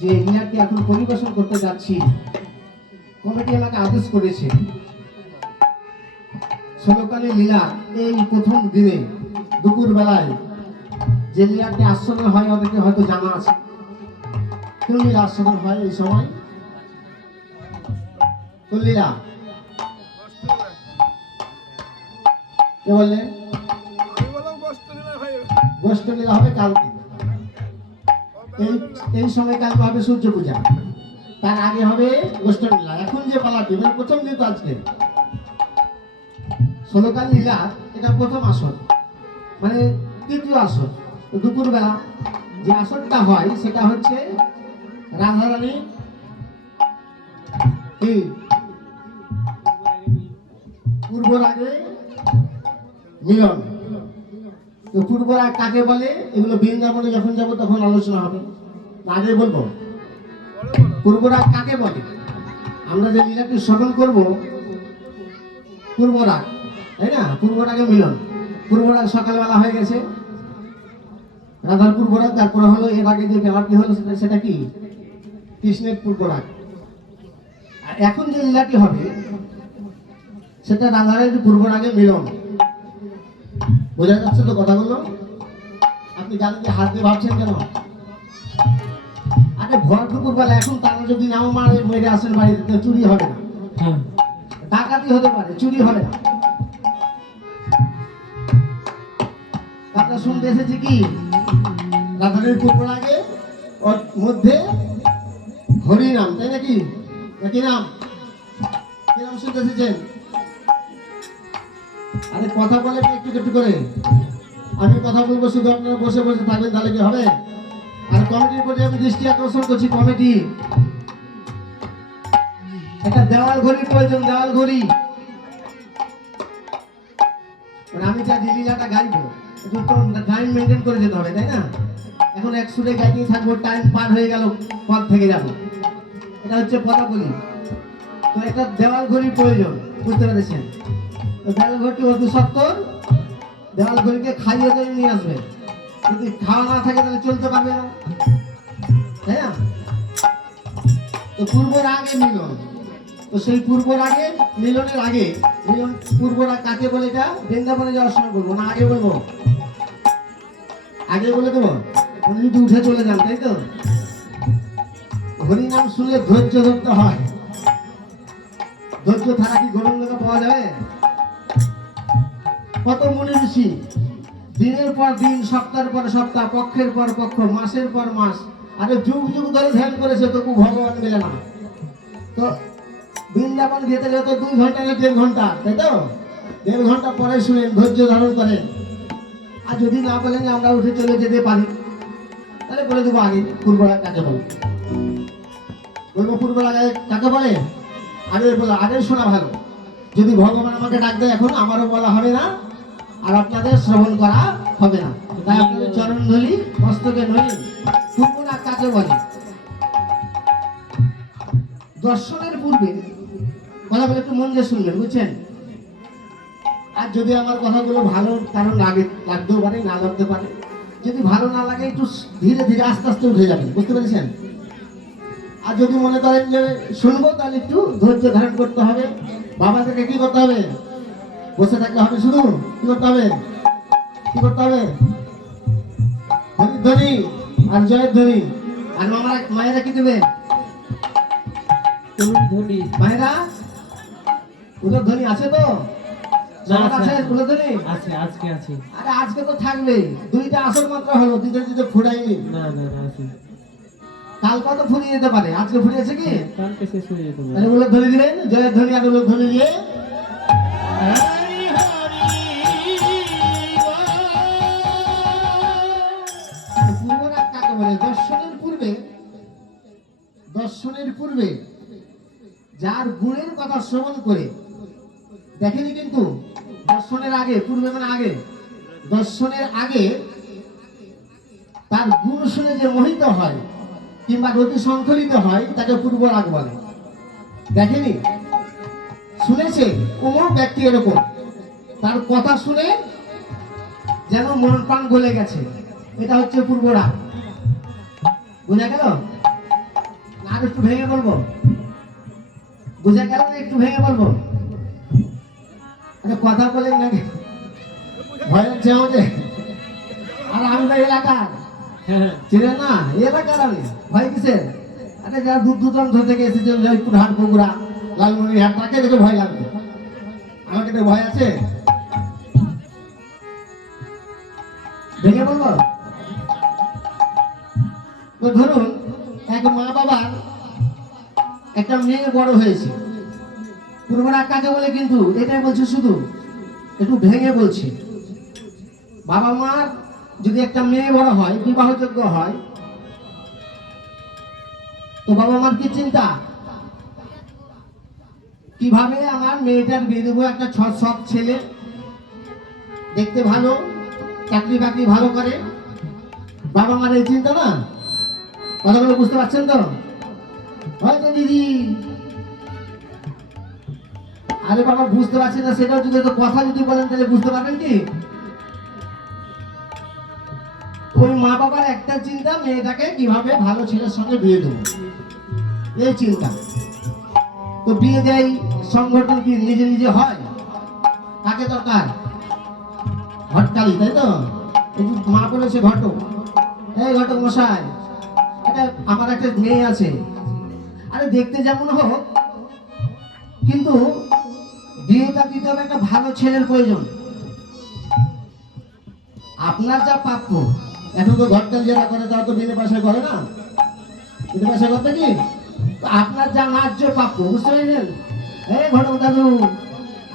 যে লীলাটি এখন পরিবেশন করতে যাচ্ছি, কমিটি আমাকে আদেশ করেছে ষোলকালী লীলা এই প্রথম দিনে দুপুর বেলায় যে লীলাটি আশ্রমে হয় ওদেরকে হয়তো জানা আছে। কোন লীলা আশ্রমে হয় এই সময়? কোন লীলা? কে বললেন? গোষ্ঠ লীলা হবে কালকে। এই সময় কালকে হবে সূর্য পূজা, তার আগে হবে গোষ্ঠ লীলা। এখন যে পালাটি মানে প্রথম দিন তো আজকে ষোলকাল লীলা, এটা প্রথম আসর মানে তৃতীয় আসর। দুপুর বেলা যে আসরটা হয় সেটা হচ্ছে রাধারানী কি পূর্বরাগে মিলন। তো পূর্বরাগ কাকে বলে এগুলো বৃন্দাবনে যখন যাবো তখন আলোচনা হবে। আগে বলবো পূর্বরাগ কাকে বলে। আমরা যে লীলাটি শ্রবণ করবো পূর্বরাগ, তাই না? পূর্বরাগে মিলন, পূর্বরাগ সকালবেলা হয়ে গেছে, রাধার পূর্বরাগ। তারপরে হলো এর আগে যে বেলাটি হলো সেটা কি কৃষ্ণের পূর্বরাগ। আর এখন যে লীলাটি হবে সেটা রাধারের পূর্বরাগে মিলন। বোঝা যাচ্ছে তো কথাগুলো? আপনি জানেন যে হাত দিয়ে ভাবছেন কেন? আরে ভর দুপুর বেলা এখন তারা যদি নাও মারে মেরে আসেন বাড়িতে, চুরি হবে না, ডাকাতি হতে পারে, চুরি হবে না। আমরা শুনতে এসেছি কি রাধারের পূর্বরাগে ওর মধ্যে হরি নাম, তাই নাকি? নাকি নাম কি নাম শুনতে এসেছেন? আরে কথা বলে একটু একটু করে, আমি কথা বলবো শুধু আপনারা বসে বসে থাকবেন, তাহলে কি হবে? আর কমিটির প্রতি আমি দৃষ্টি আকর্ষণ করছি, কমিটি একটা দেওয়াল ঘড়ির প্রয়োজন, দেওয়াল ঘড়ি। আমি যা লীলাটা গাইবো একটু টাইম মেনটেন করে যেতে হবে, তাই না? এখন এক সুরে গাইতে থাকবো, টাইম পার হয়ে গেল পথ থেকে যাবো, এটা হচ্ছে পদাবলী। তো একটা দেওয়াল ঘড়ির প্রয়োজন, বুঝতে পেরেছেন? তো দেওয়াল ঘড়িটি অতি সত্তর, দেওয়াল ঘড়িকে খাইয়ে দিয়ে নিয়ে আসবে। যদি খাওয়া না থাকে তাহলে চলতে পারবে না, তাই না? তো পূর্বরাগে মিলন, তো সেই পূর্বরাগে মিলনের আগে মিলন পূর্বরাগ কাকে বলে এটা বৃন্দাবনে যাওয়ার সময় বলবো না, আগে বলবো? আগে বলে দেবো, উনি যদি উঠে চলে যান, তাই তো? হরিনাম শুনলে ধৈর্য ধরতে হয়। ধৈর্য থাকা কি গরুঙ্গকে পাওয়া যাবে? কত মুনি ঋষি দিনের পর দিন, সপ্তাহের পর সপ্তাহ, পক্ষের পর পক্ষ, মাসের পর মাস, আরে যুগ যুগ ধরে ধ্যান করেছে, তবু ভগবান মিলে না। তো বৃন্দাবন যেতে গেলে তো 2 ঘন্টা না 1.5 ঘন্টা, তাই তো? 1.5 ঘন্টা পরে শুনেন, ধৈর্য ধারণ করেন। আর যদি না বলেন যে আমরা উঠে চলে যেতে পারি, তাহলে বলে দেবো আগে পূর্বরাগ কাকে বলে। বলবো পূর্বরাগ কাকে বলে, আগে বলো, আগে শোনা ভালো। যদি ভগবান আমাকে ডাক দেয় এখন, আমারও বলা হবে না আর আপনাদের শ্রবণ করা হবে না। তাই আপনাদের চরণ ধরি, মস্তকে নই। পূর্বরাগ কাকে বলে? দর্শনের পূর্বে কথা বলে একটু মন দিয়ে শুনবেন, বুঝছেন? আর যদি আমার কথাগুলো ভালো কারণ লাগতেও পারে, না লাগতে পারে, যদি ভালো না লাগে একটু ধীরে ধীরে আস্তে আস্তে উঠে যাবেন, বুঝতে পেরেছেন? আর যদি মনে করেন যে শুনবো, তাহলে একটু ধৈর্য ধারণ করতে হবে। বাবাদেরকে কি করতে হবে? বসে থাকলে হবে শুধু? কি করতে হবে? কি করতে হবে? ধ্বনি আর জয়ের ধ্বনি। আর মায়েরা কি দেবে? মায়েরা উলধ্বনি আছে তো? আরে আজকে তো থাকবে, 2টা আসর মাত্র হলো, দিতে ফুরাইনি। কাল কত ফুরিয়ে যেতে পারে, আজকে ফুরিয়েছে কি? তাহলে উলধ্বনি দিবেন, জয়ের ধ্বনি আর উলধ্বনি দিয়ে পূর্বরাগ কাকে বলে? দর্শনের পূর্বে যার গুণের কথা শ্রবণ করে দেখেনি, কিন্তু দর্শনের আগে, পূর্বে মানে আগে, দর্শনের আগে তার গুণ শুনে যে মোহিত হয় কিংবা রতি সংকলিত হয়, তাকে পূর্বরাগ বলে। দেখেনি, শুনেছে অমুক ব্যক্তি এরকম, তার কথা শুনে যেন মন প্রাণ গলে গেছে, এটা হচ্ছে পূর্বরাগ। বোঝা গেল? আর একটু ভেঙে বলবো, বুঝে গেল না? একটু ভেঙে বলবো। আরে কথা বলেন নাকি, ভয় লাগছে আমাকে। আর আমি তো এলাকার, চিনেন না? এলাকার আমি, ভয় কিসের? আরে যারা দূর দূরান্ত থেকে এসেছেন, জয়পুরহাট, বগুড়া, লালমনিরহাট, তাকে দেখে ভয় লাগবে, আমাকে তো ভয় আছে? ভেঙে বলবো? তো ধরুন এক মা বাবার একটা মেয়ে বড় হয়েছে, পূর্বরা কাকে বলে কিন্তু এটাই বলছে, শুধু একটু ভেঙে বলছি। বাবা মার যদি একটা মেয়ে বড় হয়, বিবাহযোগ্য হয়, তো বাবা মার কি চিন্তা? কিভাবে আমার মেয়েটার বিয়ে দেবো, একটা সৎ ছেলে, দেখতে ভালো, চাকরি বাকরি ভালো করে। বাবা মার এই চিন্তা না? কথাগুলো বুঝতে পারছেন তো? হয়তো দিদি, আরে বাবা বুঝতে পারছেন না, সেটাও যদি কথা যদি বলেন তাহলে বুঝতে পারবেন কি? ওই মা বাবার একটা চিন্তা, মেয়েটাকে কিভাবে ভালো ছেলের সঙ্গে বিয়ে দেবো, এই চিন্তা। তো বিয়ে দেয় সংগঠন কি নিজে নিজে হয়? কাকে দরকার? ঘটকালি, তাই তো? মা বলেছে ঘটক, এই ঘটক মশাই, এটা আমার একটা মেয়ে আছে, আরে দেখতে যেমন হোক, কিন্তু বিয়েটা দিতে হবে একটা ভালো ছেলের প্রয়োজন। আপনার যা প্রাপ্য, এখন তো ঘটকালি যারা করে তারা তো বিনা পয়সায় করে না, বিনা পয়সা করতে কি? আপনার যা ন্যায্য প্রাপ্য, বুঝতে পারলেন? এই ঘটক দাদু,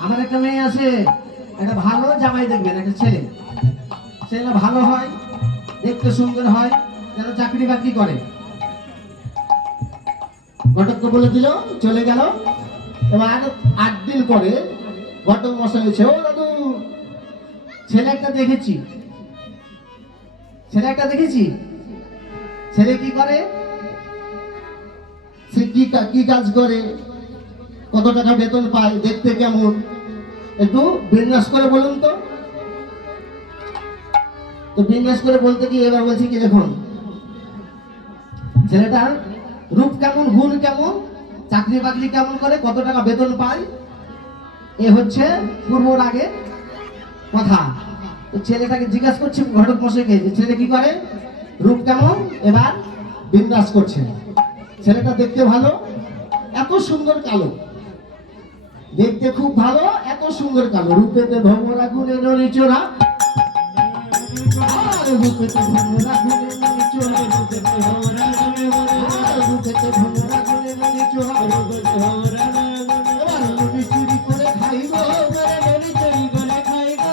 আমার একটা মেয়ে আছে, একটা ভালো জামাই দেখবেন, একটা ছেলে, ছেলে ভালো হয়, দেখতে সুন্দর হয়, যেন চাকরি বাকরি করে। ঘটককে বলে দিল, চলে গেল। এবার 8 দিন পরে ঘটক মশাই হয়েছে, ও দাদু, ছেলে একটা দেখেছি, ছেলে একটা দেখেছি। ছেলে কি করে, সে কি কাজ করে, কত টাকা বেতন পায়, দেখতে কেমন, একটু বিন্যাস করে বলুন তো। তো বিন্যাস করে বলতে কি, এবার বলছি কি, দেখুন ছেলেটার রূপ কেমন, গুণ কেমন, চাকরি বাকরি কেমন করে, কত টাকা বেতন পায়, এ হচ্ছে পূর্বর আগে কথা। তো ছেলেটাকে জিজ্ঞাসা করছে ঘটক মশাইকে, ছেলে কি করে, রূপ কেমন, এবার বিন্যাস করছে। ছেলেটা দেখতে ভালো, এত সুন্দর কালো, দেখতে খুব ভালো, এত সুন্দর কালো, রূপেতে ভমরা গুণে নড়িচড়া, রূপেতে ভমরা গুণে নড়িচড়া, রূপেতে ভমরা গুণে নড়িচড়া, এবার নড়ি চুরি করে খাইব, নড়ি চুরি করে খাইব।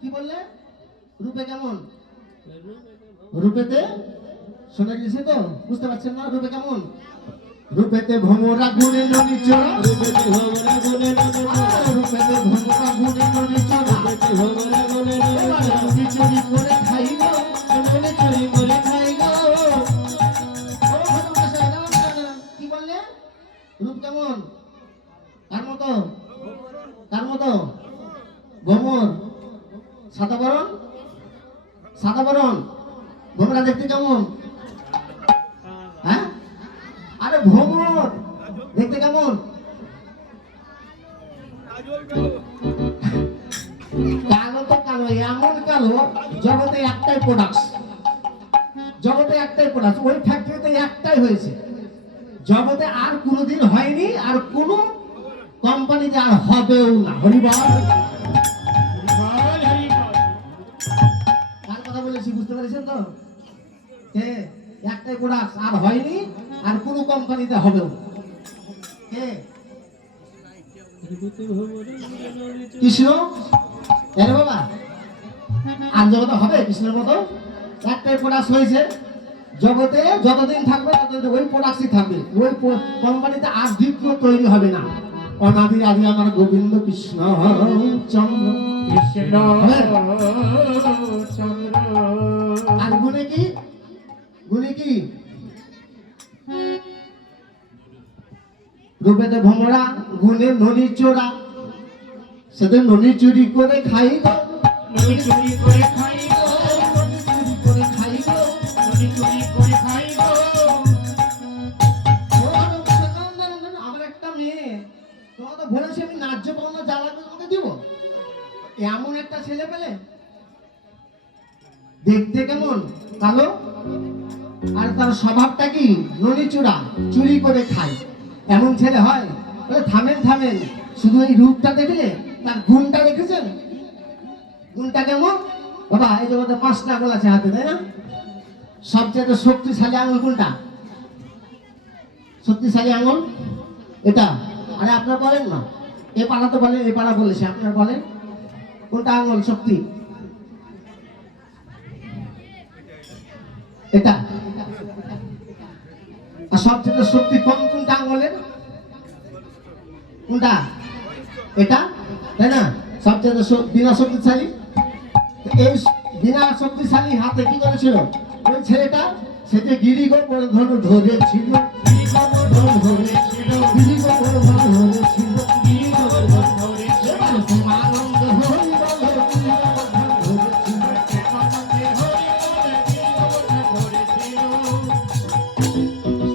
কি বললে? রূপে কেমন? রূপেতে শোনা গেছে তো? বুঝতে পারছেন না? রূপে কেমন? রূপেতে ভমরা গুণে নড়িচড়া, রূপেতে ভমরা গুণে নড়িচড়া, রূপেতে ভমরা গুণে নড়িচড়া, রূপেতে ভমরা গুণে নড়িচড়া, নড়ি চুরি করে খাইব, নড়ি চুরি করে খাইব। কি বললে? রূপ কেমন? কার মতো? কার মতো? ভমর, সাদা বরণ, সাদা বরণ। ভমরা দেখতে কেমন? হ্যাঁ, আরে ভমর দেখতে কেমন? কালো তো কালো, এমন কালো, জগতে একটাই প্রোডাক্ট, জগতে একটাই প্রোডাক্ট, ওই ফ্যাক্টরিতে একটাই হয়েছে, জগতে আর কোনোদিন হয়নি, আর কোনো কোম্পানিতে আর হবেও না। হরিবল, কার কথা বলেছি বুঝতে পেরেছেন তো? একটাই প্রোডাক্ট, আর হয়নি, আর কোনো কোম্পানিতে হবেও। কৃষ্ণ, আরে বাবা, আর জগতে হবে কৃষ্ণের মতো? একটাই প্রোডাক্ট হয়েছে, জগতে যতদিন থাকবে ততদিন ওই প্রোডাক্টই থাকবে, ওই কোম্পানিতে আর দ্বিতীয় তৈরি হবে না। অনাদি আদি আমার গোবিন্দ কৃষ্ণ চন্দ্র, কৃষ্ণ চন্দ্র। আর গুণে কি? গুণে কি? রূপেতে ভমরা গুণে নড়িচড়া, সেদিন নড়ি চুরি করে খাইব, নড়ি চুরি করে খাইব, নড়ি চুরি করে খাইব, ছেলে পেলে দেখতে কেমন কালো, আর তার স্বভাবটা কি ননিচূড়া, চুরি করে খায়, এমন ছেলে হয়? বলে থামেন থামেন, শুধু এই রূপটা দেখলে তার গুণটা দেখেছেন? গুণটা কেমন বাবা? এই জগতে 5টা আঙুল আছে হাতে, তাই না? সবচেয়ে শক্তিশালী আঙুল কোনটা? শক্তিশালী আঙুল এটা। আরে আপনার বলেন না, এ পাড়া তো বলেন, এ পাড়া বলেছে, আপনার বলেন কোনটা আঙুল শক্তি? এটা। আর সবচেয়ে শক্তি কম কোনটা আঙুলের? কোনটা? এটা, তাই না? সবচেয়ে বিনা শক্তিশালী। এই বিনা শক্তিশালী হাতে কি করেছিল ওই ছেলেটা? সে যে গিরি গোবর্ধন ধরেছিল,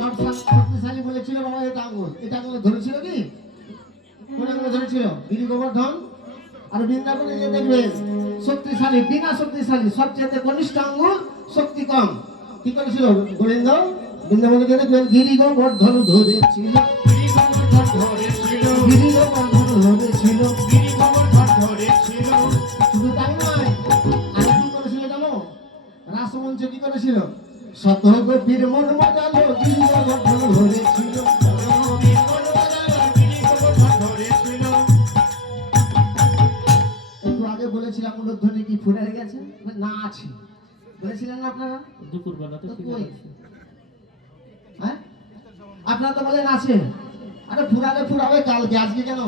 শক্তিশালী বলেছিল বাবা এটা আঙুল। এটা আঙুল ধরেছিল কি? কোন আঙুল ধরেছিল? গিরি গোবর্ধন। আর বৃন্দাবনে যে দেখবেন শক্তিশালী, বিনা শক্তিশালী, সবচেয়ে কনিষ্ঠ আঙ্গুল, শক্তি কম। কি করেছিল গোবিন্দ? বৃন্দাবনে যে দেখবেন গিরি গোবর্ধন ধরেছিল, গিরি গোবর্ধন ধরেছিল। শুধু তাই নয়, আর কি করেছিল জানো? রাসমঞ্চ কি করেছিল? শত গোপীর মন মজালো, গিরি গোবর্ধন ধরেছিল। বলেছিলাম উলুধ্বনি কি ফুরে গেছে না? আছে বলেছিলেন না আপনারা দুপুরবেলা? তো কই? হ্যাঁ আপনারা তো বলেন আছে। আরে ফুরালে ফুরাবে কালকে, আজকে কেন?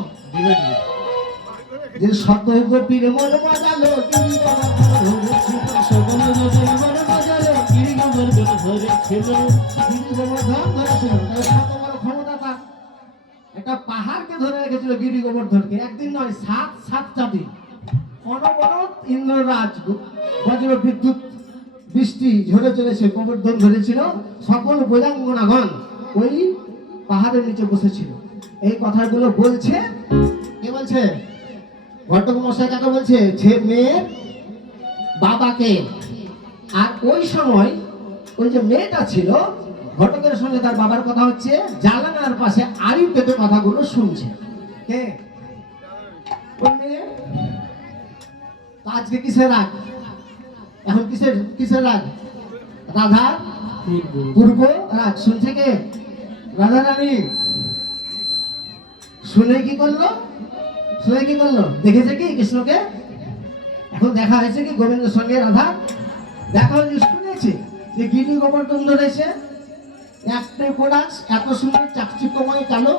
যে শত গোপীর মন মজালো, গিরি গোবর্ধন ধরেছিল, সকল নদীর মন মজালো, গিরি গোবর্ধন ধরেছিল। গিরি গোবর্ধন ধরেছিল, কত বড় ক্ষমতা তার! একটা পাহাড়কে ধরে রেখেছিল গিরি গোবর্ধনকে, একদিন নয়, 7টা দিন। অনবরত ইন্দ্ররাজ বজ্র বিদ্যুৎ বৃষ্টি ঝরে চলেছে, গোবর্ধন ধরেছিল। সকল বৈরাঙ্গনাগণ ওই পাহাড়ের নিচে বসেছিল। এই কথাগুলো বলছে কে? বলছে ঘটক মশাই। কাকে বলছে? মেয়ের বাবাকে। আর ওই সময় ওই যে মেয়েটা ছিল, ঘটকের সঙ্গে তার বাবার কথা হচ্ছে, জানালার পাশে আড়ি পেতে কথাগুলো শুনছে। কে? ওই মেয়ে। আজকে কিসের রাগ? এখন কিসের রাগ? রাধার পূর্ব রাগ। শুনছে কে? রাধা রানী। শুনে কি করলো? দেখেছে কি কৃষ্ণকে? এখন দেখা হয়েছে কি গোবিন্দের সঙ্গে রাধা? দেখা হয়েছে, শুনেছে যে গিরি গোবর্ধন ধরেছে, একটাই প্রোডাক্ট, এত সুন্দর চাকচিক্যময় কালো,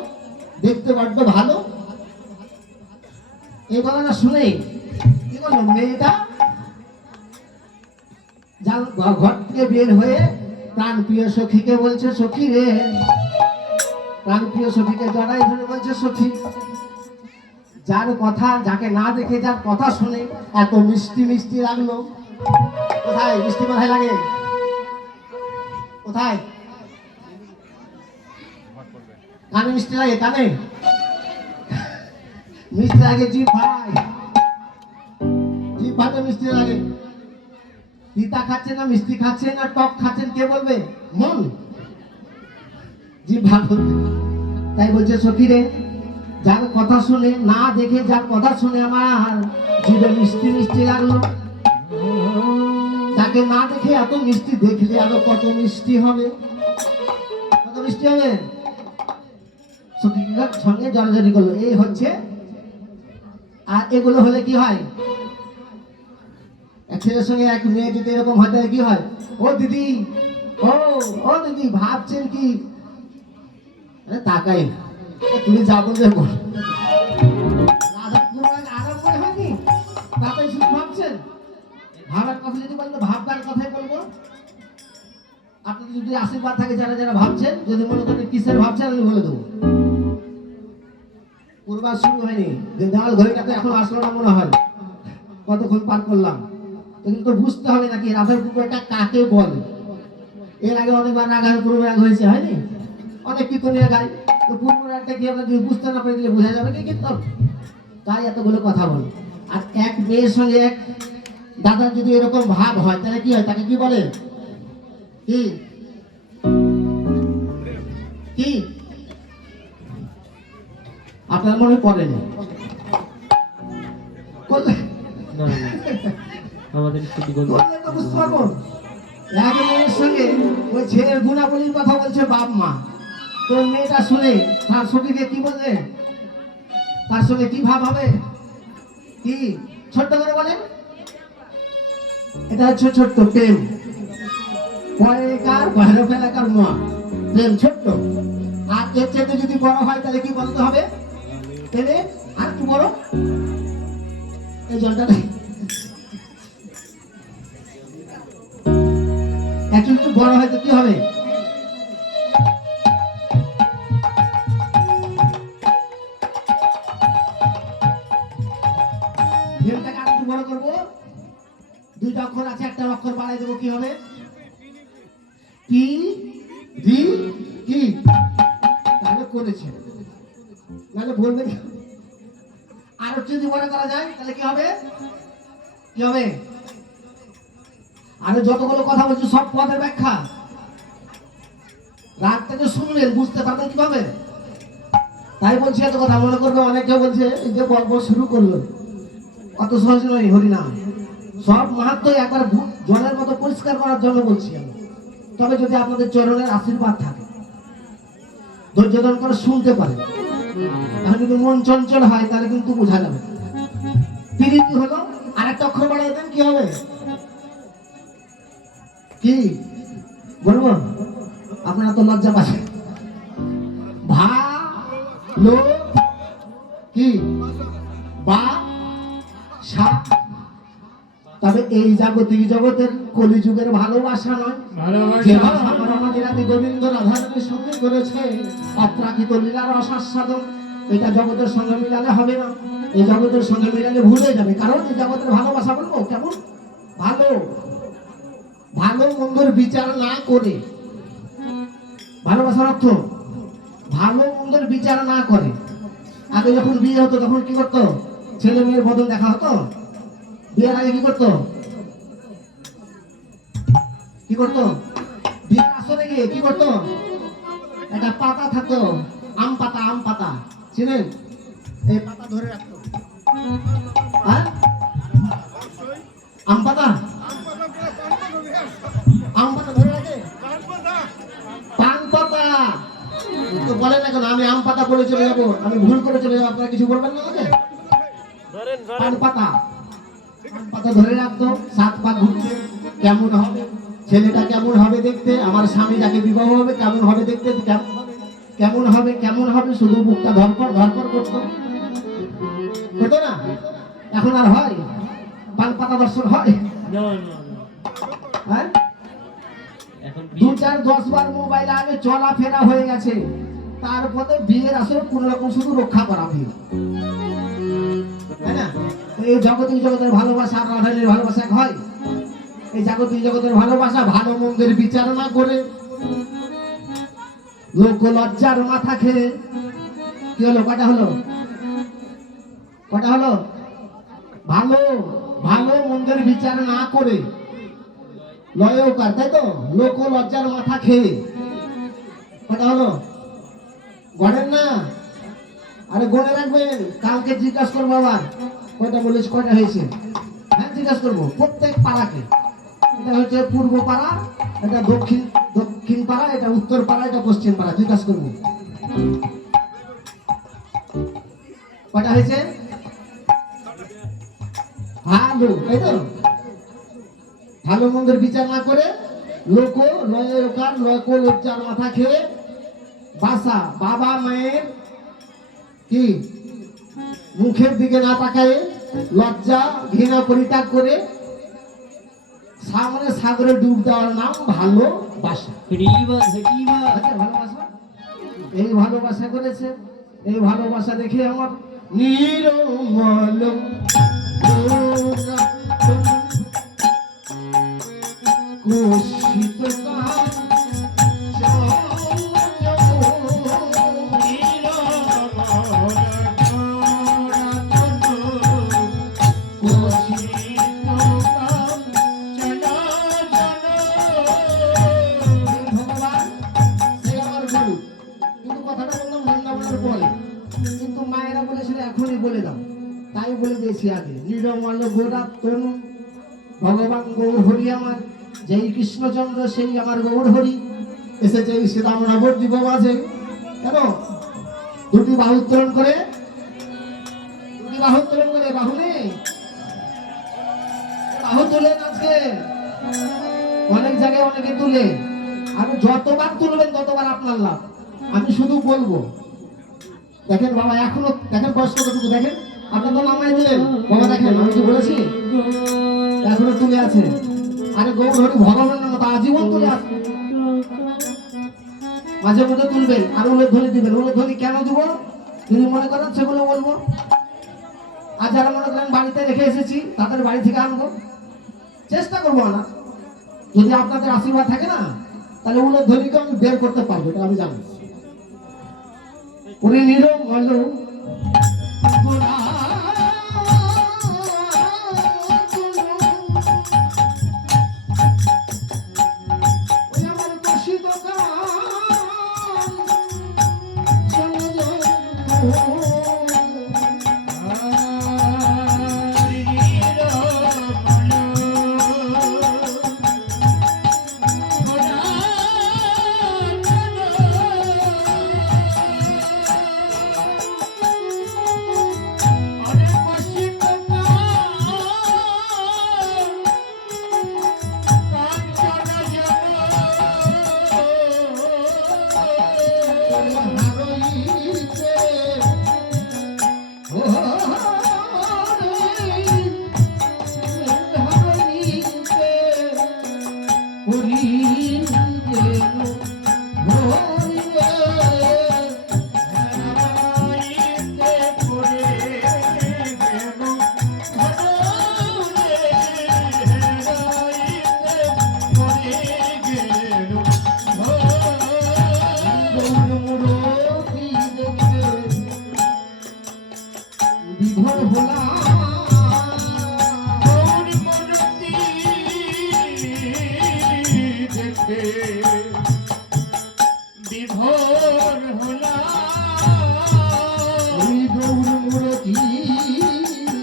দেখতে বড্ড ভালো। এই কথাটা শুনে কি করলো মেয়েটা? ঘর থেকে বের হয়ে প্রাণ প্রিয় সখীকে বলছে, সখী রে, প্রাণ প্রিয় সখীকে জড়াই ধরে বলছে, সখী, যার কথা, যাকে না দেখে যার কথা শুনে এত মিষ্টি মিষ্টি লাগলো, কোথায় মিষ্টি মাথায় লাগে? কোথায় কানে মিষ্টি লাগে? কানে মিষ্টি লাগে জিভ ভাই, জিভ ভাতে মিষ্টি লাগে। তিতা খাচ্ছেন না মিষ্টি খাচ্ছেন না টক খাচ্ছেন কে বলবে? মন, জিভ ভাত বলবে। তাই বলছে সখী রে, যার কথা শুনে, না দেখে যার কথা শুনে আমার জিভে মিষ্টি মিষ্টি লাগলো, তাকে না দেখে এত মিষ্টি, দেখলে আরো কত মিষ্টি হবে, কত মিষ্টি হবে। সখীর সঙ্গে জড়াজড়ি করলো, এই হচ্ছে। আর এগুলো হলে কি হয়? এক ছেলের সঙ্গে এক মেয়ে যদি এরকম হয় তাহলে কি হয়? ও দিদি, ও দিদি, ভাবছেন কি? তাকাই, তুমি যা বলবে বল। আরাম করে হয়নি, তাকাই শুধু ভাবছেন। ভাবার কথা যদি বলতো, ভাববার কথাই বলবো। আপনি যদি আশীর্বাদ থাকে, যারা যারা ভাবছেন, যদি মনে করেন কিসের ভাবছেন আমি বলে দেবো। পূর্বা শুরু হয়নি, দেওয়াল ঘড়িটাতে এখন আসলো না মনে হয়, কতক্ষণ পার করলাম। কিন্তু বুঝতে হবে নাকি রাধার পুকুরটা কাকে বলে। এর আগে অনেকবার রাগার পূর্ব রাগ হয়েছে, হয়নি? অনেক কীর্তনীয় গাই, তো পূর্ব রাগটা কি আমরা যদি বুঝতে না পারি বুঝা যাবে কি কীর্তন? তাই এতগুলো কথা বল। আর এক মেয়ের সঙ্গে এক দাদার যদি এরকম ভাব হয় তাহলে কি হয়, তাকে কি বলে? কি কি আপনার মনে পড়েন? আমাদের এক মেয়ের সঙ্গে ওই ছেলের গুণাবলীর কথা বলছে বাপ মা, তো মেয়েটা শুনে তার সঙ্গে কি বলবে, তার সঙ্গে কি ভাব হবে? কি ছোট্ট করে বলেন? এটা হচ্ছে ছোট্ট প্রেম, পরেকার বাইরে ফেলাকার মা প্রেম ছোট্ট। আর এর চেয়ে যদি বড় হয় তাহলে কি বলতে হবে? তাহলে আর কি বড়? এই জলটা একটু বড় হয় তো কি হবে? প্রেমটাকে আর একটু বড় করবো, দুইটা অক্ষর আছে, একটা অক্ষর বাড়াই দেবো, কি হবে? পি ডি কি? তাহলে করেছে, নাহলে বলবে আর যদি বড় করা যায় তাহলে কি হবে? কি হবে? আরে যতগুলো কথা বলছি সব পদের ব্যাখ্যা রাত থেকে শুনলেন, বুঝতে পারবেন কিভাবে? তাই বলছি এত কথা। মনে করবে অনেকে বলছে এই যে গল্প শুরু করলো, অত সহজ নয় হরিনাম। সব মাহাত্ম একবার জলের মতো পরিষ্কার করার জন্য বলছি আমি। তবে যদি আপনাদের চরণের আশীর্বাদ থাকে, ধৈর্য ধারণ করে শুনতে পারে, আর যদি মন চঞ্চল হয় তাহলে কিন্তু বোঝা যাবে। প্রীতি হলো আরেকটা অক্ষর বাড়াই দেন, কি হবে? কি বলবো? আপনারা তো লজ্জা পাচ্ছেন। ভালো কি বা সা। তবে এই জাগতিক জগতের কলিযুগের ভালোবাসা নয়, যে ভাষা আমাদের আদি গোবিন্দ রাধারানীর সঙ্গে করেছে অপ্রাকৃত লীলার অসাস্বাদন, এটা জগতের সঙ্গে মিলালে হবে না। এই জগতের সঙ্গে মিলালে ভুলে যাবে। কারণ এই জগতের ভালোবাসা বলবো কেমন? ভালো, ভালো মন্দর বিচার না করে। ভালোবাসার অর্থ ভালো মন্দর বিচার না করে। আগে যখন বিয়ে হতো তখন কি করতো? ছেলে মেয়ের বদল দেখা হতো। বিয়ের আগে কি করতো? কি করতো? বিয়ের আসরে গিয়ে কি করতো? একটা পাতা থাকতো, আম পাতা, আম পাতা চিনেন? এই পাতা ধরে রাখতো। হ্যাঁ, আম পাতা, আম পাতা ধরে রাখে। পান পাতা তো বলেন না কেন? আমি আম পাতা বলে চলে যাবো, আমি ভুল করে চলে যাবো, আপনারা কিছু বলবেন না আমাকে? পান পাতা, পান পাতা ধরে রাখতো। 7 পা ঘুরছে, কেমন হবে ছেলেটা, কেমন হবে দেখতে, আমার স্বামী যাকে বিবাহ হবে কেমন হবে দেখতে, কেমন হবে, কেমন হবে, শুধু মুখটা ধরপড় ধরপড় করতো, হতো না? এখন আর হয়? পান পাতা দর্শন হয়? হ্যাঁ, 2, 4, 10 বার মোবাইল আগে চলাফেরা হয়ে গেছে, তারপরে বিয়ের আসলে কোন রকম শুধু রক্ষা করা বিয়ে, তাই না? এই জাগতিক জগতের ভালোবাসা আর রাধারানীর ভালোবাসা এক হয়? এই জাগতিক জগতের ভালোবাসা ভালো মন্দের বিচার না করে, লোক লজ্জার মাথা খেয়ে, কি হলো? কটা হলো? কটা হলো? ভালো, ভালো মন্দের বিচার না করে, লয়কার, তাই তো? লোক লজ্জার মাথা খেয়ে, কটা হলো? গড়েন না? আরে গড়ে রাখবেন, কালকে জিজ্ঞাসা করবো আবার কয়টা বলিস, কয়টা হয়েছে। হ্যাঁ, জিজ্ঞাসা করবো প্রত্যেক পাড়াকে। এটা হচ্ছে পূর্ব পাড়া, এটা দক্ষিণ পাড়া, এটা উত্তর পাড়া, এটা পশ্চিম পাড়া। জিজ্ঞাসা করবো কয়টা হয়েছে। ভালো, তাই তো? ভালো মন্দের বিচার না করে, লোক লয়কার, লোক লজ্জার মাথা খেয়ে বাসা, বাবা মায়ের কি মুখের দিকে না তাকায়, লজ্জা ঘৃণা পরিত্যাগ করে সামনে সাগরে ডুব দেওয়ার নাম ভালোবাসা। ভালোবাসা, এই ভালোবাসা করেছে। এই ভালোবাসা দেখে আমার নির্মল কুশিত বলেছি আগে, নিরমল গোরা তনু ভগবান গৌর হরি আমার, যেই কৃষ্ণচন্দ্র সেই আমার গৌর হরি, এসেছে এই শ্রীরাম নবদ্বীপ মাঝে। কেন? দুটি বাহু উত্তোলন করে, দুটি বাহু উত্তোলন করে, বাহু নেই, বাহু তুলেন আজকে। অনেক জায়গায় অনেকে তুলে, আমি যতবার তুলবেন ততবার আপনার লাভ। আমি শুধু বলবো, দেখেন বাবা, এখনো দেখেন বয়স কতটুকু, দেখেন আপনার তো নামাই দিলেন বাবা, দেখেন আমি কি বলেছি, এখনো তুলে আছে। আরে গৌর হরি ভগবানের মতো আজীবন তুলে আছে, মাঝে মধ্যে তুলবেন আর উলুধ্বনি দিবেন। উলুধ্বনি কেন দিব যদি মনে করেন সেগুলো বলবো। আর যারা মনে করেন বাড়িতে রেখে এসেছি তাদের বাড়ি থেকে আনবো, চেষ্টা করবো না। যদি আপনাদের আশীর্বাদ থাকে না, তাহলে উলুধ্বনিকে আমি বের করতে পারবো, এটা আমি জানি। উনি নিরমল গোরা বিভোর হলা ওই গৌর মূরতি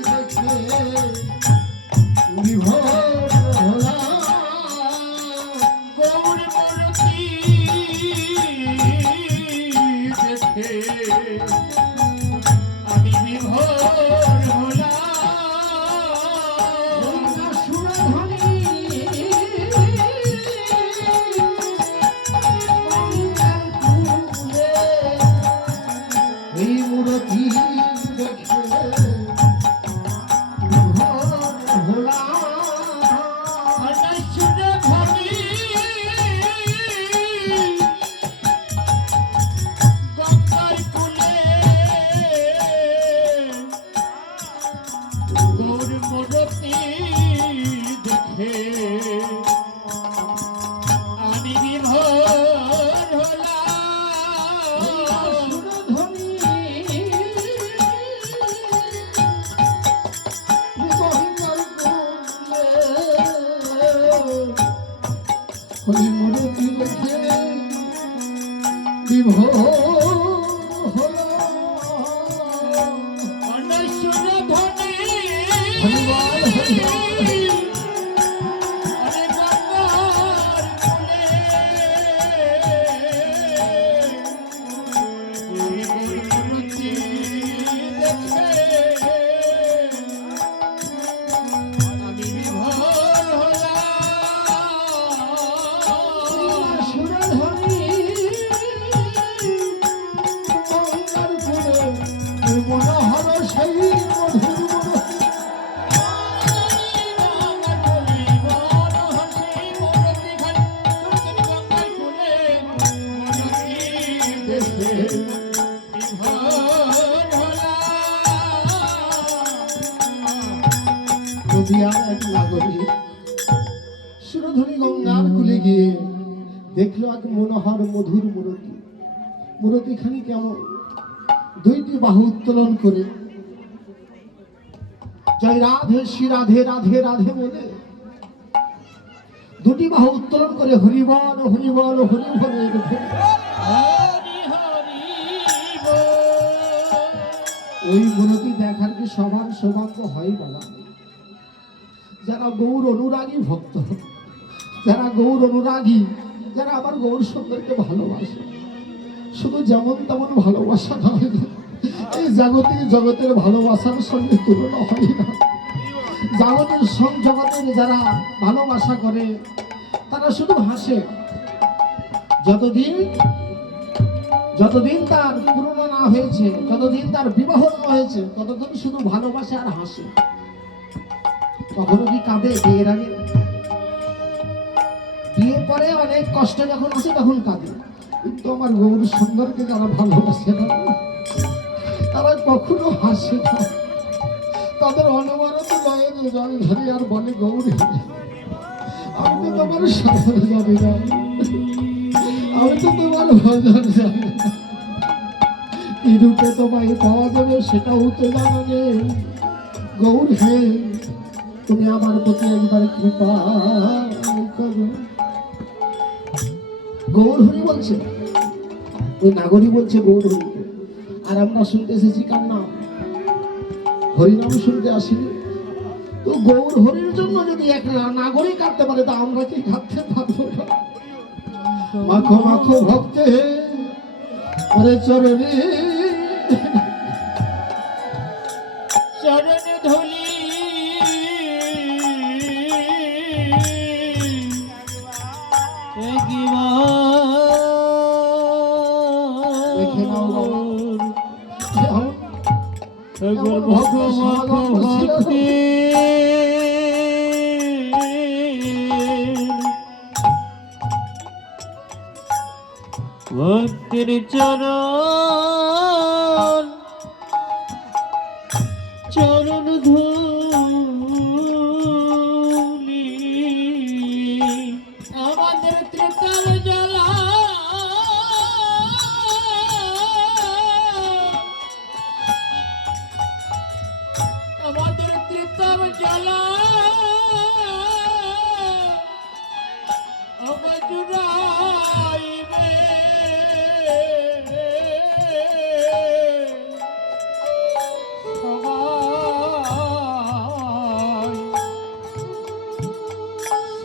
দেখে বিভোর হলা, গৌর মূর্তি দেখে আমি বিভোর হলাম। এই মূরতি দেখে বিভোর হলা, গঙ্গার কুলে গৌর মূর্তি দেখে আমি বিভোর হলাম। ওই মূরতি দেখে বিভোর হলা, অনশ্বর ধ্বনি হরিবল হরিবল। আরে গঙ্গার কুলে গৌর মূর্তি দেখে আমি বিভোর হলাম। সুরধ্বনি গঙ্গার কুলে মনোহর সেই মধুর মূরতি, নদিয়ার এক নাগরিক সুরধ্বনি গঙ্গার কুলে গিয়ে দেখলো এক মনোহর মধুর মূরতি। মূরতিখানি কেমন? দুইটি বাহু উত্তোলন করে জয় রাধে শ্রী রাধে রাধে রাধে বলে দুটি বাহু উত্তোলন করে হরিবল হরিবল হরিবল এই গুণটি দেখার কি সমান সৌভাগ্য হয় বাবা? যারা গৌর অনুরাগী ভক্ত, যারা গৌর অনুরাগী, যারা আমার গৌর সুন্দরকে ভালোবাসে, শুধু যেমন তেমন ভালোবাসা নয়, এই জাগতিক জগতের ভালোবাসার সঙ্গে তুলনা হয় না। জাগতিক জগতের যারা ভালোবাসা করে তারা শুধু হাসে। যতদিন তার পুরনো না হয়েছে, যতদিন তার বিবাহ না হয়েছে, ততদিন শুধু ভালোবাসে আর হাসে। কখনো কি কাঁদে বিয়ের আগে? বিয়ের পরে অনেক কষ্ট যখন আসে তখন কাঁদে। কিন্তু আমার গৌর সুন্দরকে যারা ভালোবাসে না, তারা কখনো হাসে না। তাদের অনবরত নয়ন জল ধরে আর বলে, গৌরী আমি তো তোমার সাথে জানি না, আমি তো তোমার ভজন জানি না, কি রূপে তোমায় পাওয়া যাবে সেটাও তো জানো নেই। গৌর হে, তুমি আমার প্রতি একবার কৃপা করো। গৌর হরি বলছে, ওই নাগরী বলছে গৌর হরি। আর আমরা শুনতে এসেছি কার নাম? হরিনাম শুনতে আসিনি তো। গৌর হরির জন্য যদি এক নাগরী কাঁদতে পারে, তা আমরা কি কাঁদতে পারবো না? মাখো মাখো ভক্তে ওরে চরণে, চরণ ধুলি দেখে নাও বাবা, ভক্তি ভক্তির চরণ চরণ ধুলি আমাদের ত্রিকাল জ্বালা আমাদের ত্রিকাল জ্বালা অবজুরাইবে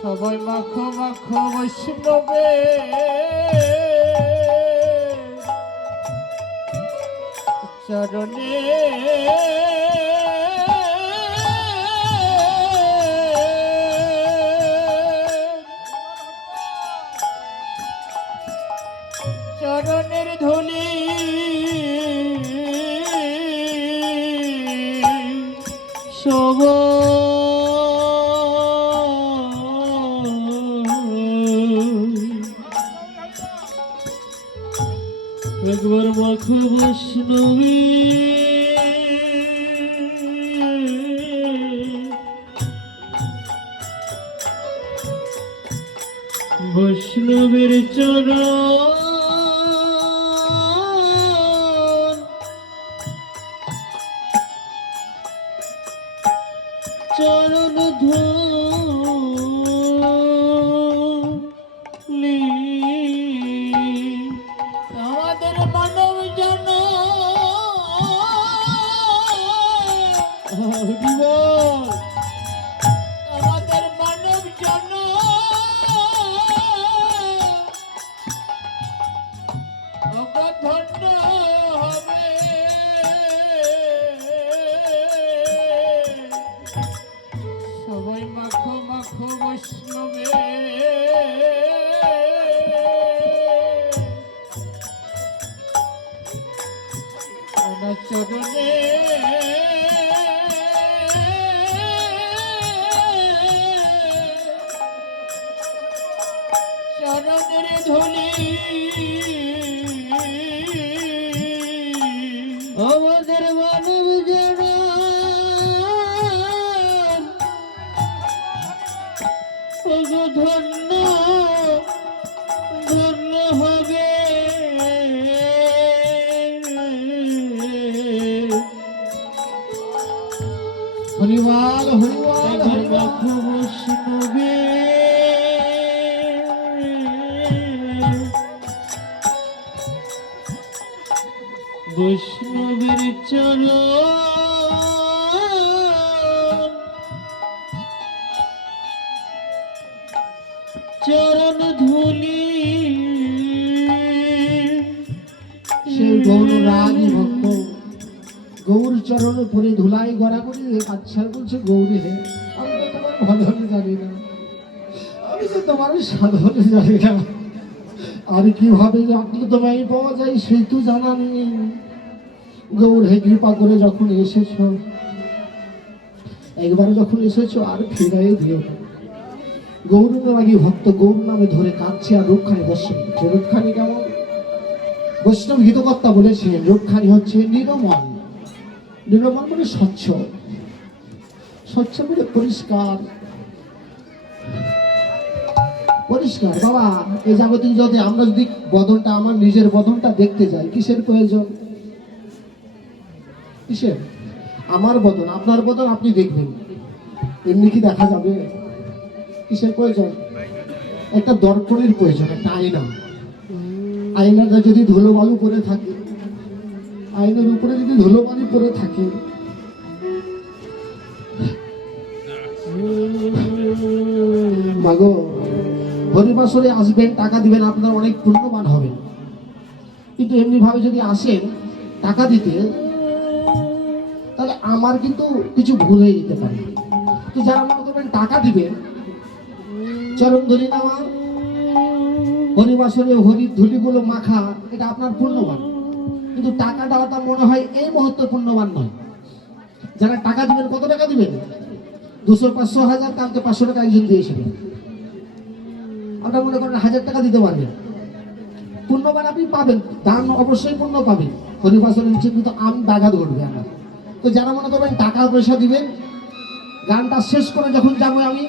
সবাই মাখো মাখো বৈষ্ণবে চরণে চরণের ধুলি সব একবার মাখো বৈষ্ণবী বৈষ্ণবের চরণ চরণ ধুলি আমাদের মানব জন আমাদের মানব জন ধন্য হবে সবাই মাখো মাখো বৈষ্ণবে চরণে চরণের ধুলি আমাদের মানব জন ধন্য ধন্য হবে হরিবল হরিবল হরিবল বৈষ্ণবে বৈষ্ণবের চরণ চরণ ধুলি সেই গৌররাগী ভক্ত গৌর চরণে পরে ধুলাই গড়া করে আচ্ছা বলছে গৌরী হে আমি তো তোমার ভালো জানি না, আমি তো তোমার সাধন জানি না, আর কিভাবে রাখলে তোমায় পাওয়া যায় সেই তো জানা নেই। গৌর হে কৃপা করে যখন এসেছ, একবার যখন এসেছ আর ফিরাই দিও না। গৌররাগী ভক্ত গৌর নামে ধরে কাঁদছে আর রূপখানি বসে। রূপখানি কেমন? বৈষ্ণব হিতকর্তা বলেছেন রূপখানি হচ্ছে নিরমল। নিরমল মানে স্বচ্ছ, স্বচ্ছ মানে পরিষ্কার। পরিষ্কার বাবা, এই জাগতিক যদি আমরা যদি বদনটা আমার নিজের বদনটা দেখতে যাই, কিসের প্রয়োজন? কিসের? আমার বদন আপনার বদন আপনি দেখবেন, এমনি কি দেখা যাবে? কিসের প্রয়োজন? একটা দর্পণের প্রয়োজন, একটা আয়না। আয়নাটা যদি ধুলো বালু পরে থাকে, আয়নার উপরে যদি ধুলো বালু পরে থাকে, মাগো হরিবাসরে আসবেন, টাকা দিবেন, আপনার অনেক পুণ্যবান হবেন। কিন্তু এমনি ভাবে যদি আসেন টাকা দিতে, তাহলে আমার কিন্তু কিছু ভুল হয়ে যেতে পারে। তো যারা মনে করবেন টাকা দিবেন, চরণ ধরি নেওয়া, হরিবাসরে হরির ধুলিগুলো মাখা, এটা আপনার পুণ্যবান। কিন্তু টাকা দেওয়াটা মনে হয় এই মুহূর্তে পুণ্যবান নয়। যারা টাকা দিবেন, কত টাকা দিবেন? 200, 500, 1000, কালকে 500 টাকা একজন দিয়েছিলেন। আপনার মনে করেন 1000 টাকা দিতে পারবেন, পুণ্যবান আপনি পাবেন, দান অবশ্যই পুণ্য পাবেন। হরিবাসরের নিচে কিন্তু ব্যাঘাত ঘটবে আমার। তো যারা মনে করবেন টাকা পয়সা দিবেন, গানটা শেষ করে যখন যাবো আমি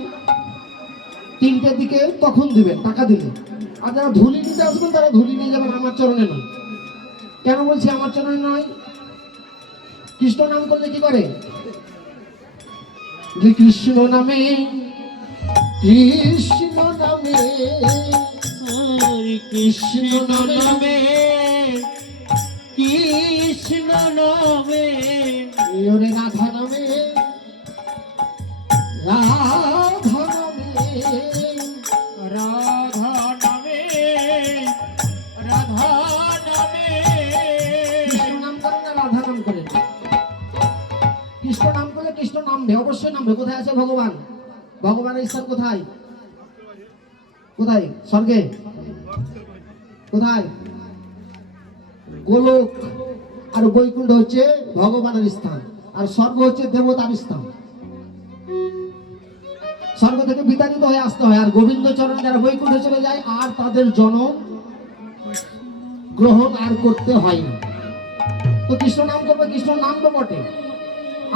3টের দিকে, তখন দিবেন টাকা দিলে। আর যারা ধুলি নিতে আসবেন তারা ধুলি নিয়ে যাবেন, আমার চরণে নয়। কেন বলছি আমার চরণে নয়? কৃষ্ণ নাম করলে কি করে? যে কৃষ্ণ নামে, কৃষ্ণ নামে, হরে কৃষ্ণ নামে কৃষ্ণ নামে ওরে রাধা নামে, রাধা নামে, রাধা নামে রাধা নামে কৃষ্ণ নাম করেন না রাধা নাম করেন? কৃষ্ণ নাম করলে কৃষ্ণ নামবে, অবশ্যই নামবে। কোথায় আছে ভগবান? ভগবানের স্থান কোথায়? কোথায়? স্বর্গে? কোথায়? গোলক আর বৈকুণ্ঠ হচ্ছে ভগবানের স্থান, আর স্বর্গ হচ্ছে দেবতার স্থান। স্বর্গ থেকে বিতাড়িত হয়ে আসতে হয়, আর গোবিন্দ চরণ যারা বৈকুণ্ঠে চলে যায় আর তাদের জনম গ্রহণ আর করতে হয় না। তো কৃষ্ণ নাম করবে, কৃষ্ণ নাম তো বটে।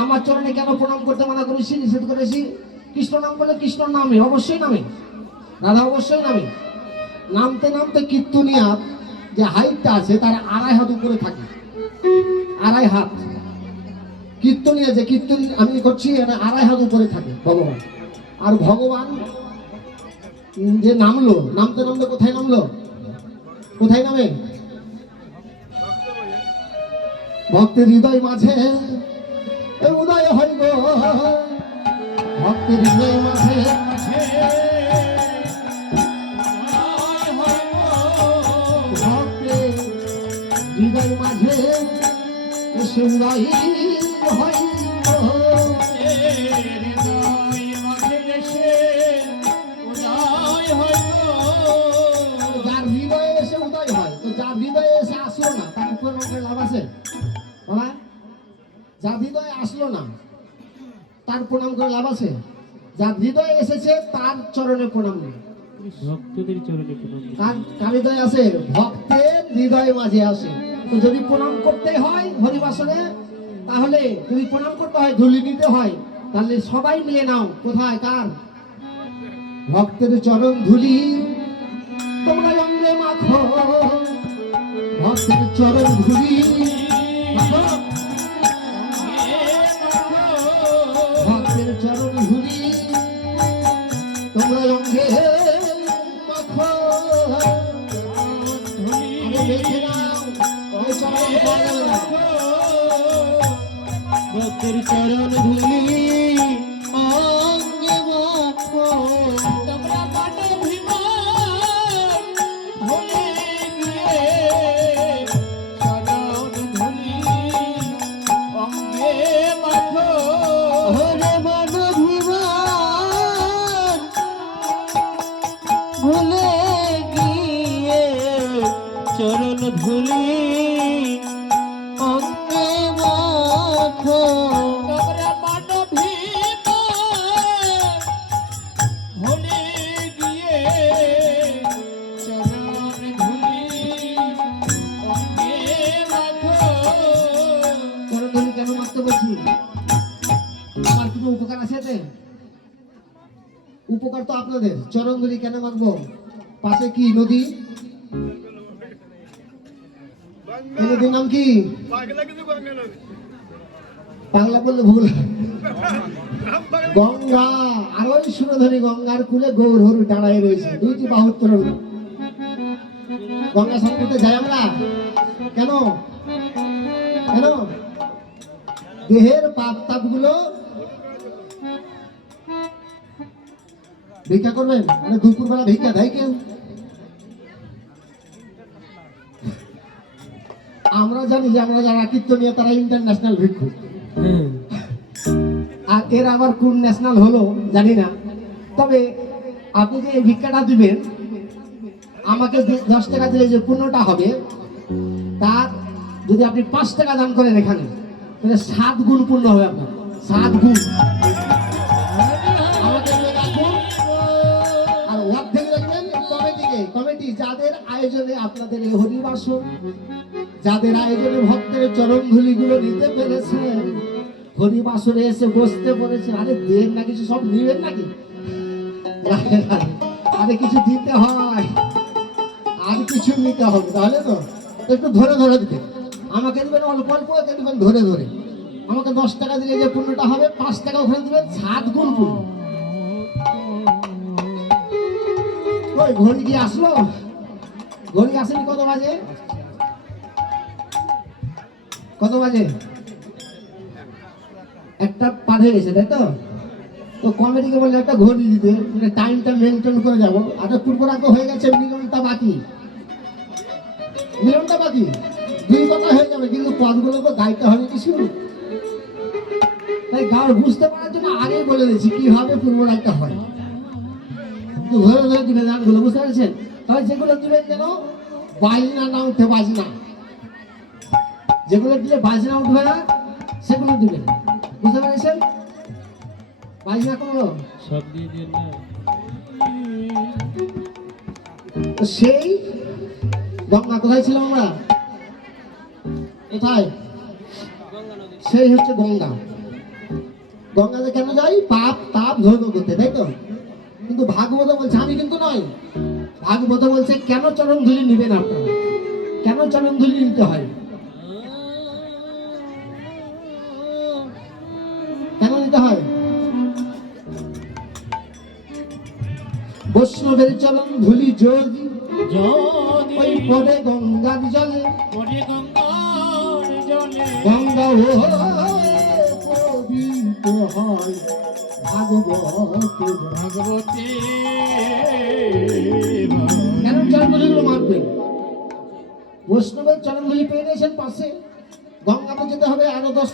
আমার চরণে কেন প্রণাম করতে মানা করেছি, নিষেধ করেছি? কৃষ্ণ নাম করলে কৃষ্ণ নামে, অবশ্যই নামে, রাধা অবশ্যই নামে। নামতে নামতে কীর্তনিয়া যে হাইটটা আছে তার 2.5 হাত উপরে থাকে, 2.5 হাত। কীর্তনিয়া যে কীর্তন আমি করছি, এটা 2.5 হাত উপরে থাকে ভগবান। আর ভগবান যে নামলো, নামতে নামতে কোথায় নামলো? কোথায় নামে? ভক্তের হৃদয় মাঝে উদয় হয় গো, ভক্তের হৃদয় মাঝে, ভক্তের হৃদয় মাঝে এসে উদয় হয় গো। যার হৃদয়ে এসে উদয় হয়, তো যার হৃদয়ে এসে আসলো না তার প্রণাম করে লাভ আছে বাবা? যার হৃদয়ে আসলো না তার প্রণাম করে লাভ আছে? যার হৃদয়ে এসেছে তার চরণে প্রণাম নেই। ভক্তদের চরণে প্রণাম। কার হৃদয় আসে? ভক্তের হৃদয় মাঝে আসে। তো যদি প্রণাম করতে হয় হরিবাসনে, তাহলে যদি প্রণাম করতে হয়, ধুলি নিতে হয়, তাহলে সবাই মিলে নাও। কোথায়? কার? ভক্তের চরণ ধুলি তোমরা অঙ্গে মাখো, ভক্তের চরণ ধুলি মাখো, ভক্তের চরণ ধুলি তোমরা অঙ্গে মাখো। আরে দেখে নাও, ওই চরণ পাওয়া যাবে না। ভক্তের চরণ ধুলি অঙ্গে মাখো তোমরা মানবিমান ভুলে গিয়ে চরণ ধুলি অঙ্গে মাখো ওরে মানবিমান ভুলে গিয়ে চরণ ধুলি অঙ্গে মাখো তোমরা মানবিমান ভুলে গিয়ে চরণ ধুলি অঙ্গে মাখো চরণধুলি কেন মারতে বলছি? আমার কোনো উপকার আছে এতে? উপকার তো আপনাদের। চরণধুলি কেন মারবো? পাশে কি নদী? এই নদীর নাম কি? বাংলা বললে ভুল। গঙ্গা। আর ওই সুরধনী গঙ্গার কূলে গৌর হরু দাঁড়ায় রয়েছে, দুইটি বাহু উত্তোলন। গঙ্গা স্নান করতে যাই আমরা কেন? কেন? দেহের পাপ তাপ গুলো ভিক্ষা করবেন? মানে দুপুর বেলা ভিক্ষা দেয় কেউ? আমরা জানি যে আমরা যারা কীর্তনীয় তারা ইন্টারন্যাশনাল ভিক্ষু, আর এর আবার কোন ন্যাশনাল হলো জানি না। তবে আপনি যে এই ভিক্ষাটা দিবেন, আমাকে 10 টাকা দিলে যে পুণ্যটা হবে, তার যদি আপনি 5 টাকা দান করেন এখানে, তাহলে 7 গুণ পুণ্য হবে আপনার। 7 গুণ। আমাকে মনে রাখুন। আর অর্ধেক রাখবেন কমিটিকে। কমিটি যাদের আয়োজনে আপনাদের এই হরিবাসর, যাদের আয়োজনে ভক্তের চরণধুলি গুলো নিতে পেরেছে, হরিবাসরে এসে বসতে পড়েছে, আরে দেন না কিছু, সব নিবেন নাকি? আরে কিছু দিতে হয়, আর কিছু নিতে হবে, তাহলে তো একটু ধরে ধরে দিতে। আমাকে দিবেন অল্প অল্প, একে দিবেন ধরে ধরে। আমাকে 10 টাকা দিলে যে পুণ্যটা হবে, 5 টাকা ওখানে দিবেন, 7 গুণ পুণ্য। ওই ঘড়ি কি আসলো? ঘড়ি আসেনি? কত বাজে? কত বাজে? 1টা পার হয়ে গেছে, তাই তো? তো কমিটিকে বললে একটা ঘড়ি দিতে, মানে টাইমটা মেনটেন করে যাবো। আর পূর্ব রাখা হয়ে গেছে, মিলনটা বাকি। মিলনটা বাকি 2 কথা হয়ে যাবে, কিন্তু পদগুলো তো গাইতে হবে কিছু। তাই গাও বুঝতে পারার জন্য আগেই বলে দিয়েছি কিভাবে পূর্ব রাখতে হয়। তো ধরে ধরে দিবেন গানগুলো, বুঝতে পেরেছেন? তবে যেগুলো দিবেন যেন বাজনা না উঠে, বাজনা যেগুলো দিলে বাজনা উঠবে না সেগুলো দিবেন, বুঝতে পেরেছেন? বাজনা করলো সব দিয়ে দিন না। তো সেই গঙ্গা কোথায় ছিলাম আমরা? কোথায়? সেই হচ্ছে গঙ্গা। গঙ্গাতে কেন যাই? পাপ তাপ ধর্ম করতে, তাই তো? কিন্তু ভাগবত বলছে, আমি কিন্তু নয়, ভাগবত বলছে কেন চরণ ধুলি নিবেন আপনারা, কেন চরণ ধুলি নিতে হয়, কেন নিতে হয়? বৈষ্ণবের চরণ ধুলি যদি ওই পড়ে গঙ্গার জলে, গঙ্গা ও পবিত্র হয় ভাগবতে। কেন চরণগুলো মারবেন? বৈষ্ণবের চরণগুলি পেয়ে নিয়েছেন পাশে, গঙ্গাতে যেতে হবে আরো 10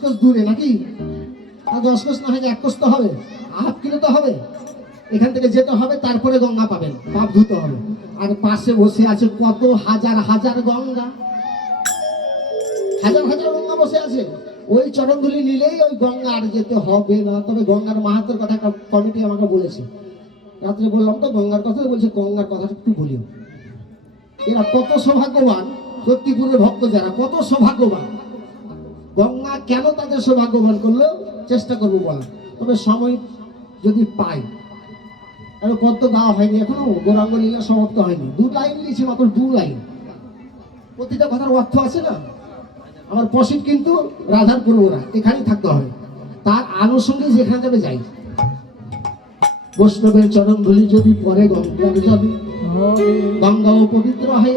কোষ দূরে, নাকি? আর 10 কোষ না হয় 1 কোষ তো হবে, 1/2 কিলো তো হবে। এখান থেকে যেতে হবে, তারপরে গঙ্গা পাবেন, পাপ ধুতে হবে। আর পাশে বসে আছে কত হাজার হাজার গঙ্গা, হাজার হাজার গঙ্গা বসে আছে। ওই চরণধুলি নিলেই ওই গঙ্গা আর যেতে হবে না। তবে গঙ্গার মাহাত্ম্যের কথা একটা কমিটি আমাকে বলেছে, রাত্রে বললাম তো গঙ্গার কথা, বলছে গঙ্গার কথাটা একটু বলিও। এরা কত সৌভাগ্যবান, সত্যিপুরের ভক্ত যারা কত সৌভাগ্যবান। গঙ্গা কেন তাদের সৌভাগ্যবান করলো চেষ্টা করবো বলা, তবে সময় যদি পাই। আর কত গাওয়া হয়নি এখনো, গৌরাঙ্গ লীলা সমাপ্ত হয়নি। 2 লাইন লিখছি, মাত্র 2 লাইন। প্রতিটা কথার অর্থ আছে না। আমার প্রসিদ্ধ কিন্তু রাধার পুরোরা এখানেই থাকতে হবে, তার আনুষঙ্গিক যেখানে যাবে যাই। বৈষ্ণবের চরণ ধুলি যদি পরে গঙ্গার যাবে, গঙ্গা ও পবিত্র হয়।